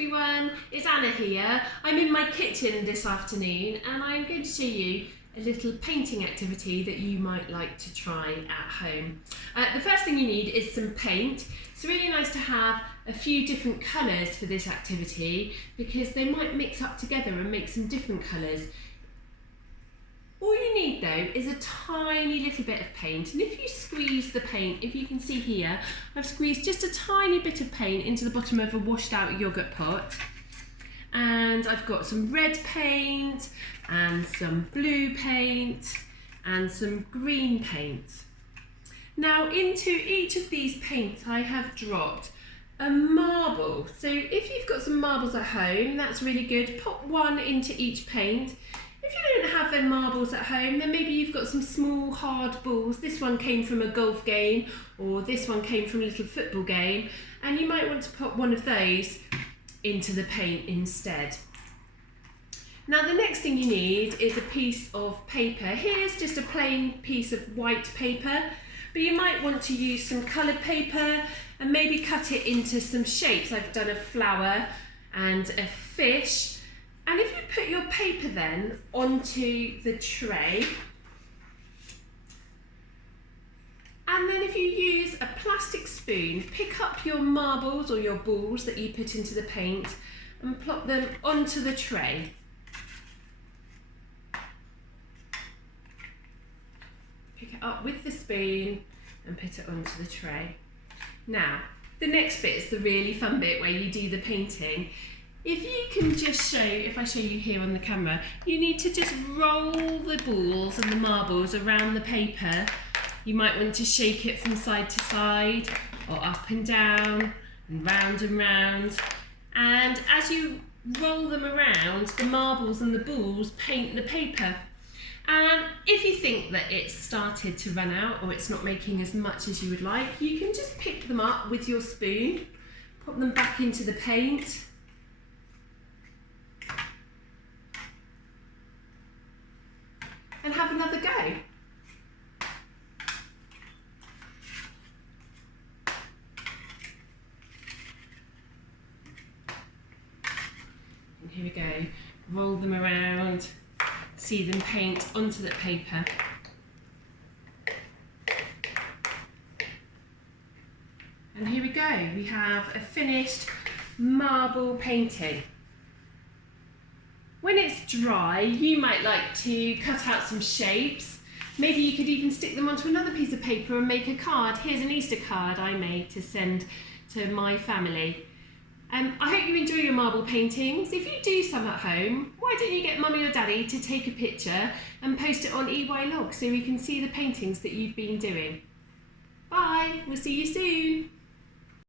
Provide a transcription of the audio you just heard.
everyone, it's Anna here. I'm in my kitchen this afternoon and I'm going to show you a little painting activity that you might like to try at home. The first thing you need is some paint. It's really nice to have a few different colours for this activity because they might mix up together and make some different colours. All you need though is a tiny little bit of paint, and if you squeeze the paint, if you can see here, I've squeezed just a tiny bit of paint into the bottom of a washed out yoghurt pot, and I've got some red paint and some blue paint and some green paint. Now into each of these paints I have dropped a marble. So if you've got some marbles at home, that's really good. Pop one into each paint. If you don't have marbles at home, then maybe you've got some small hard balls. This one came from a golf game, or this one came from a little football game, and you might want to put one of those into the paint instead. Now the next thing you need is a piece of paper. Here's just a plain piece of white paper, but you might want to use some coloured paper and maybe cut it into some shapes. I've done a flower and a fish. And if you put your paper then onto the tray, and then if you use a plastic spoon, pick up your marbles or your balls that you put into the paint and plop them onto the tray. Pick it up with the spoon and put it onto the tray. Now, the next bit is the really fun bit where you do the painting. If you can just show, if I show you here on the camera, you need to just roll the balls and the marbles around the paper. You might want to shake it from side to side, or up and down, and round and round. And as you roll them around, the marbles and the balls paint the paper. And if you think that it's started to run out, or it's not making as much as you would like, you can just pick them up with your spoon, put them back into the paint, and have another go. And here we go, roll them around, see them paint onto the paper. And here we go, we have a finished marble painting. When it's dry, you might like to cut out some shapes. Maybe you could even stick them onto another piece of paper and make a card. Here's an Easter card I made to send to my family. I hope you enjoy your marble paintings. If you do some at home, why don't you get Mummy or Daddy to take a picture and post it on EY Log so we can see the paintings that you've been doing. Bye, we'll see you soon.